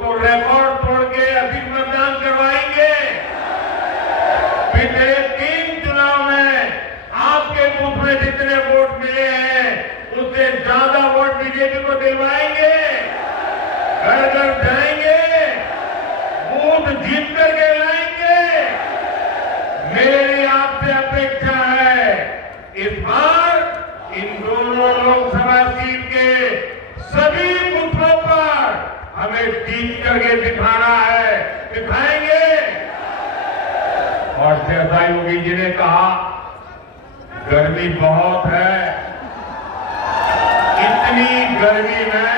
उसको रिकॉर्ड तोड़ के अधिक मतदान करवाएंगे। पिछले 3 चुनाव में आपके बूथ में जितने वोट मिले हैं उससे ज्यादा वोट बीजेपी को दिलवाएंगे। घर घर जाएंगे, बूथ जीत करके लाएंगे। मेरी आपसे अपेक्षा है इस बार इन दोनों लोकसभा सीट के सभी बूथों पर हमें जीत करके दिखाना है, दिखाएंगे। और जैसा योगी जी ने कहा गर्मी बहुत है, इतनी गर्मी में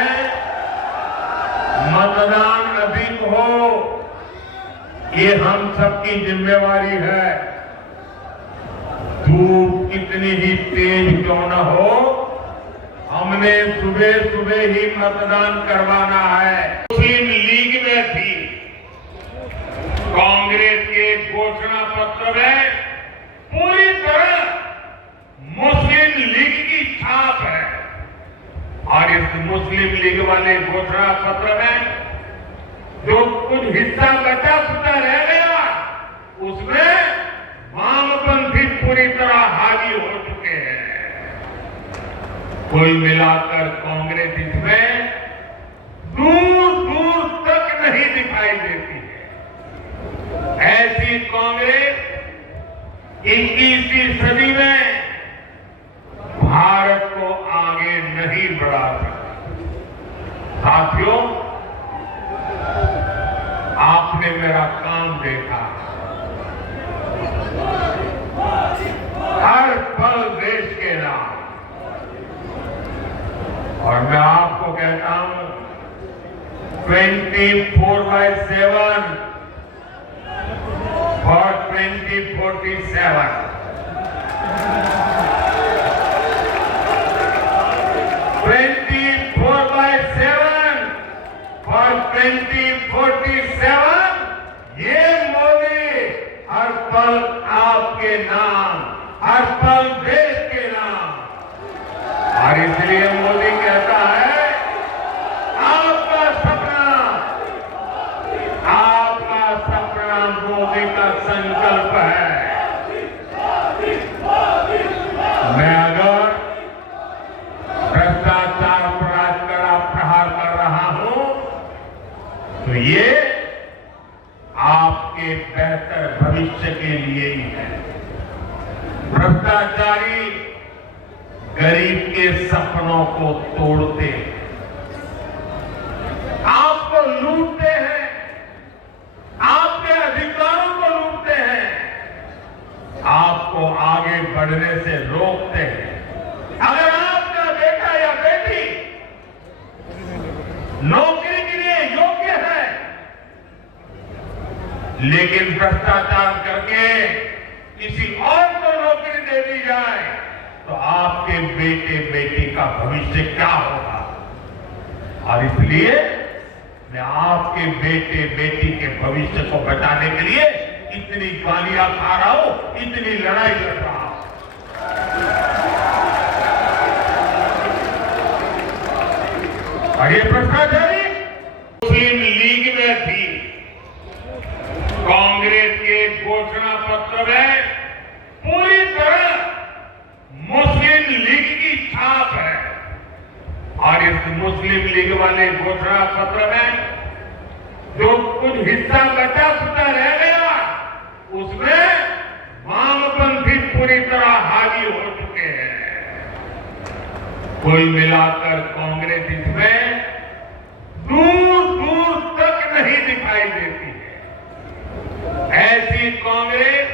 मतदान अधिक हो ये हम सबकी जिम्मेवारी है। धूप कितनी ही तेज क्यों न हो, हमने सुबह सुबह ही मतदान करवाना है। मुस्लिम लीग में भी कांग्रेस के घोषणा पत्र में पूरी तरह मुस्लिम लीग की छाप है। और इस मुस्लिम लीग वाले घोषणा पत्र में जो कुछ हिस्सा बचा खुचा रह गया उसमें वामपंथी पूरी तरह हावी हो चुके हैं। कुल मिलाकर कांग्रेस इसमें दूर दूर तक नहीं दिखाई देती है। ऐसी कांग्रेस 21वीं सदी में भारत को आगे नहीं बढ़ा सकती। साथियों, आपने मेरा काम देखा, हर पल देश के नाम। और मैं आपको कहता हूं 24/7 और 2047 24/7 और 2047 ये मोदी हर पल आपके नाम, हर पल देश के नाम। और इसलिए मोदी कहता है आपका सपना मोदी का संकल्प है। मैं अगर भ्रष्टाचार पर आज कड़ा प्रहार कर रहा हूं तो ये आपके बेहतर भविष्य के लिए ही है। भ्रष्टाचारी गरीब के सपनों को तोड़ते हैं, आपको लूटते हैं, आपके अधिकारों को लूटते हैं, आपको आगे बढ़ने से रोकते हैं। अगर आपका बेटा या बेटी नौकरी के लिए योग्य है लेकिन भ्रष्टाचार करके किसी और को नौकरी दे दी जाए तो आपके बेटे बेटी का भविष्य क्या होगा। और इसलिए मैं आपके बेटे बेटी के भविष्य को बचाने के लिए इतनी गालियां खा रहा हूं, इतनी लड़ाई लड़ रहा हूं। और ये भ्रष्टाचारी मुस्लिम लीग में भी कांग्रेस के घोषणा पत्र में पूरी तरह मुस्लिम लीग की छाप है। और इस मुस्लिम लीग वाले घोषणा पत्र में जो कुछ हिस्सा बचा खुचा रह गया उसमें वामपंथी पूरी तरह हावी हो चुके हैं। कुल मिलाकर कांग्रेस इसमें दूर दूर तक नहीं दिखाई देती है। ऐसी कांग्रेस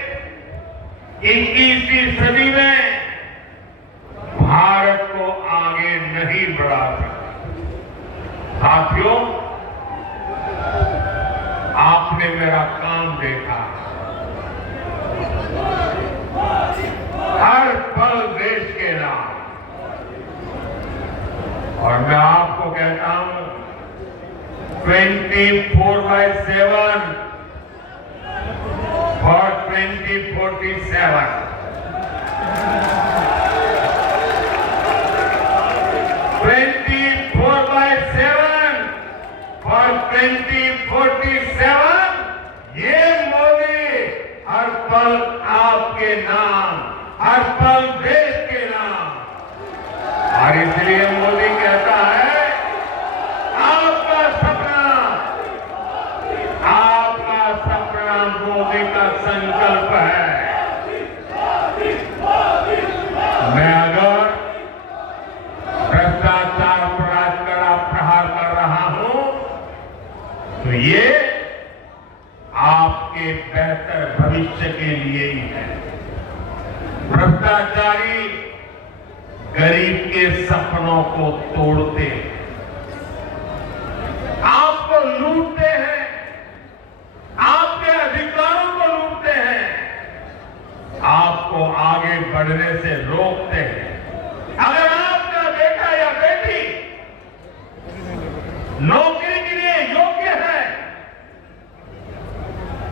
21वीं सदी में भारत को आगे नहीं बढ़ा सकती। साथियों, आपने मेरा काम देखा, हर पल देश के नाम। और मैं आपको कहता हूं 24/7 और 2047 24/7 और 2047 ये मोदी हर पल आपके नाम, हर पल देश के नाम। और इसलिए मोदी कहता है आपका सपना मोदी का संकल्प है। मैं अगर भ्रष्टाचार पर आज कड़ा प्रहार कर रहा हूं तो ये आपके बेहतर भविष्य के लिए ही है। भ्रष्टाचारी गरीब के सपनों को तोड़ते हैं, आपको लूटते हैं, आपके अधिकारों को लूटते हैं, आपको आगे बढ़ने से रोकते हैं। अगर आपका बेटा या बेटी नौकरी के लिए योग्य है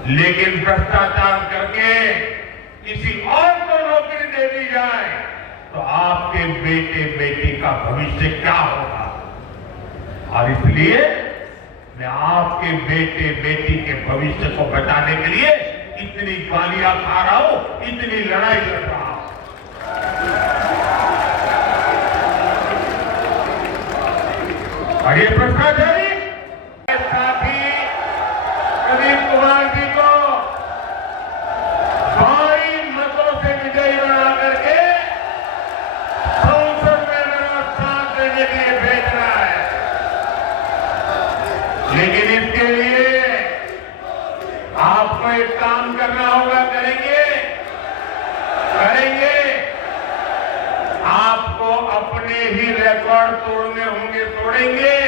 लेकिन भ्रष्टाचार करके किसी और को नौकरी दे दी जाए तो आपके बेटे बेटी का भविष्य क्या होगा। और इसलिए मैं आपके बेटे बेटी के भविष्य को बचाने के लिए इतनी गालियां खा रहा हूं, इतनी लड़ाई लड़ रहा हूं। और ये भ्रष्टाचारी साथी प्रदीप कुमार जी को भारी मतों से विजयी बना करके संसद में मेरा साथ देने के लिए भेज रहा है। लेकिन इसके लिए आपको एक काम करना होगा, करेंगे आपको अपने ही रिकॉर्ड तोड़ने होंगे, तोड़ेंगे।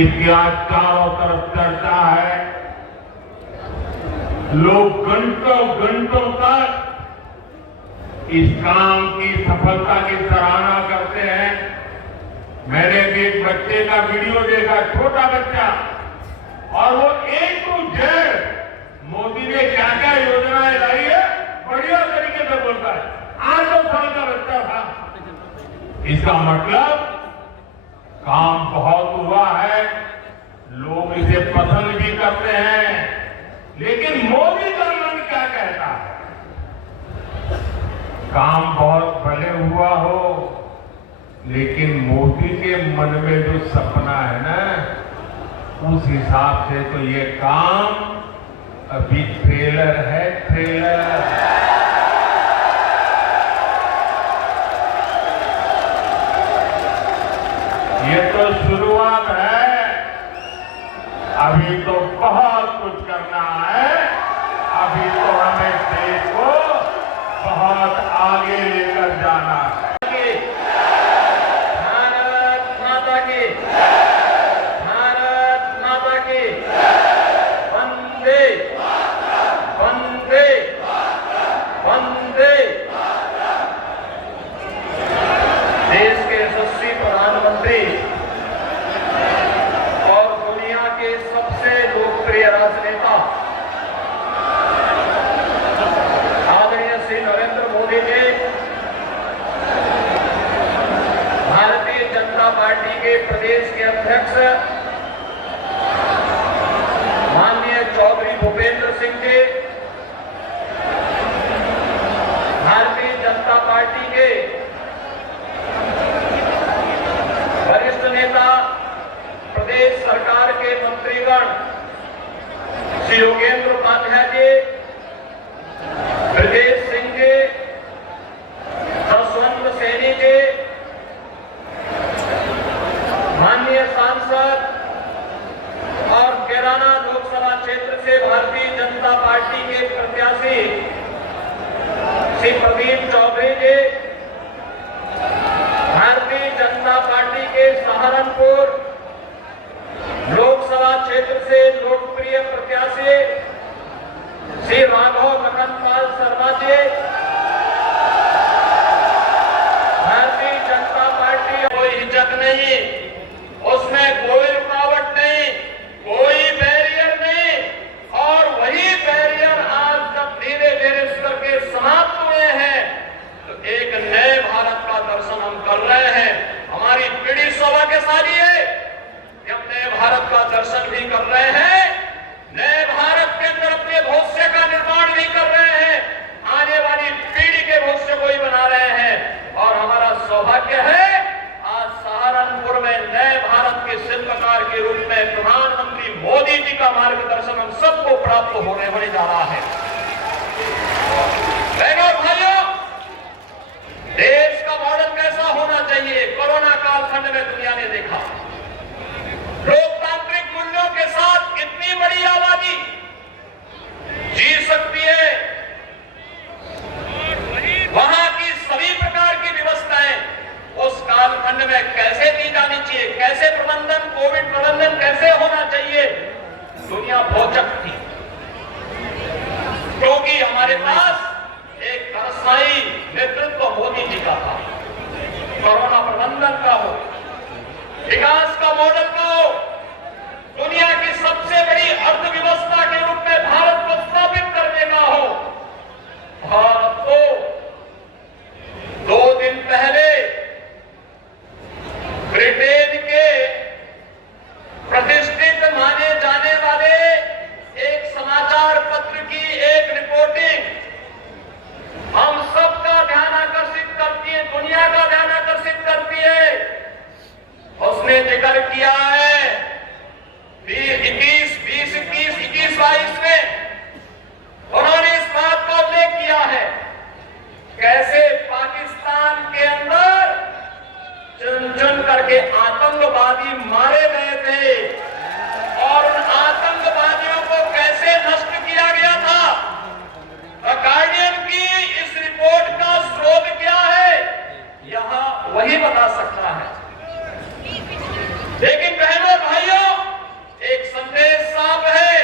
इसकी आज चारों तरफ चर्चा है। लोग घंटों घंटों तक इस काम की सफलता की सराहना करते हैं। मैंने भी एक बच्चे का वीडियो देखा, छोटा बच्चा, और वो A to Z मोदी ने क्या क्या योजनाएं लाई है बढ़िया तरीके से बोलता है। 8 साल का बच्चा था। इसका मतलब काम बहुत हुआ है, लोग इसे पसंद भी करते हैं। लेकिन मोदी का मन क्या कहता है? काम बहुत भले हुआ हो, लेकिन मोदी के मन में जो सपना है ना, उस हिसाब से तो ये काम अभी ट्रेलर है, ट्रेलर। ये तो शुरुआत है, अभी तो बहुत कुछ करना है। अभी तो हमें देश को बहुत आगे लेकर जाना है। भारत माता की, भारत माता की, वंदे वंदे वंदे। देश के यशस्वी प्रधानमंत्री और दुनिया के सबसे लोकप्रिय राजनेता आदरणीय श्री नरेंद्र मोदी जी भारतीय जनता पार्टी के प्रदेश के अध्यक्ष माननीय चौधरी भूपेंद्र सिंह जी, भारतीय जनता पार्टी के वरिष्ठ नेता प्रदेश सरकार के मंत्रीगण श्री योगेंद्र उपाध्याय जी, ब्रजेश सिंह जी, जसवंत सैनी जी, माननीय सांसद और कैराना लोकसभा क्षेत्र से भारतीय जनता पार्टी के प्रत्याशी श्री प्रदीप चौधरी जी, भारतीय जनता पार्टी के सहारनपुर लोकसभा क्षेत्र से लोकप्रिय प्रत्याशी श्री राघव लखनपाल शर्मा जी, भारतीय जनता पार्टी कोई हिचक नहीं, उसमें कोई रुकावट नहीं, कोई बैरियर नहीं। और वही बैरियर आज जब धीरे धीरे करके समाप्त हुए हैं तो एक नए भारत का दर्शन हम कर रहे हैं। हमारी पीढ़ी सौभाग्यशाली है कि हम नए भारत का दर्शन भी कर रहे हैं, नए भारत के अंदर अपने भविष्य का निर्माण भी कर रहे हैं, आने वाली पीढ़ी के भविष्य को ही बना रहे हैं। और हमारा सौभाग्य है आज सहारनपुर में नए भारत के शिल्पकार के रूप में प्रधानमंत्री मोदी जी का मार्गदर्शन हम सबको प्राप्त होने जा रहा है। बहनों और भाइयों, देश का मॉडल कैसा होना चाहिए कोरोना कालखंड में दुनिया ने देखा। लोकतांत्रिक मूल्यों के साथ इतनी बड़ी आबादी जी सकती है, वहां की सभी प्रकार की व्यवस्थाएं उस कालखंड में कैसे दी जानी चाहिए, कैसे प्रबंधन, कोविड प्रबंधन कैसे होना चाहिए, दुनिया भौचक थी। क्योंकि हमारे पास एक धराशायी नेतृत्व मोदी जी का था। कोरोना प्रबंधन का हो, विकास का मॉडल का हो, दुनिया की सबसे बड़ी अर्थव्यवस्था के रूप में भारत को स्थापित करने का हो। भारत को 2 दिन पहले ब्रिटेन के प्रतिष्ठित माने जाने वाले एक समाचार पत्र की एक रिपोर्टिंग हम सबका ध्यान आकर्षित करती है, दुनिया का ध्यान आकर्षित करती है। उसने जिक्र किया है 2021-22 में उन्होंने इस बात का उल्लेख किया है कैसे पाकिस्तान के अंदर चुन चुन करके आतंकवादी मारे गए थे और उन आतंकवादियों को कैसे नष्ट किया गया था। द गार्डियन की इस रिपोर्ट का स्रोत क्या है, यहां वही बता सकता है। लेकिन बहनों भाइयों, एक संदेश साफ है,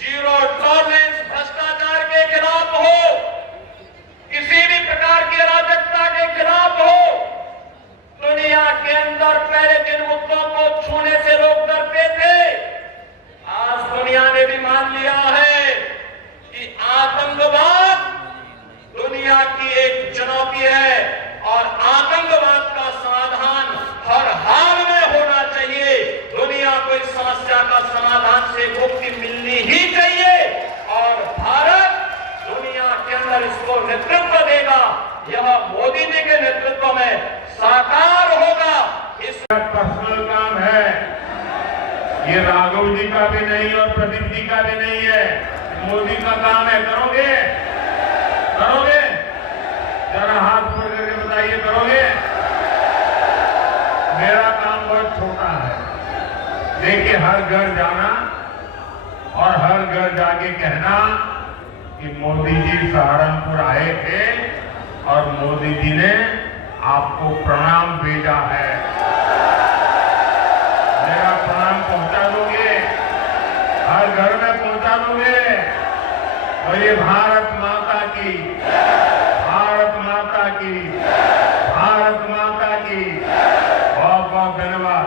जीरो टॉलरेंस भ्रष्टाचार के खिलाफ हो, किसी भी प्रकार की अराजकता के खिलाफ हो। दुनिया के अंदर पहले जिन मुद्दों को छूने से लोग डरते थे, आज दुनिया ने भी मान लिया है कि आतंकवाद दुनिया की एक चुनौती है और आतंकवाद का समाधान हर हाल में होना चाहिए। दुनिया को इस समस्या का समाधान से मुक्ति मिलनी ही चाहिए और भारत दुनिया के अंदर इसको नेतृत्व देगा। यह मोदी जी के नेतृत्व में साकार होगा। इस पर्सनल काम है, ये राघव जी का भी नहीं और प्रदीप जी का भी नहीं है, मोदी का काम है। करोगे करोगे जरा हाथ ऊपर करके बताइए, करोगे? मेरा काम बहुत छोटा है, देखिए हर घर जाना और हर घर जाके कहना कि मोदी जी सहारनपुर आए थे और मोदी जी ने आपको प्रणाम भेजा है। मेरा प्रणाम पहुंचा दोगे, हर घर में पहुंचा दोगे। और ये भारत माता की, भारत माता की, भारत माता की बहुत बहुत धन्यवाद।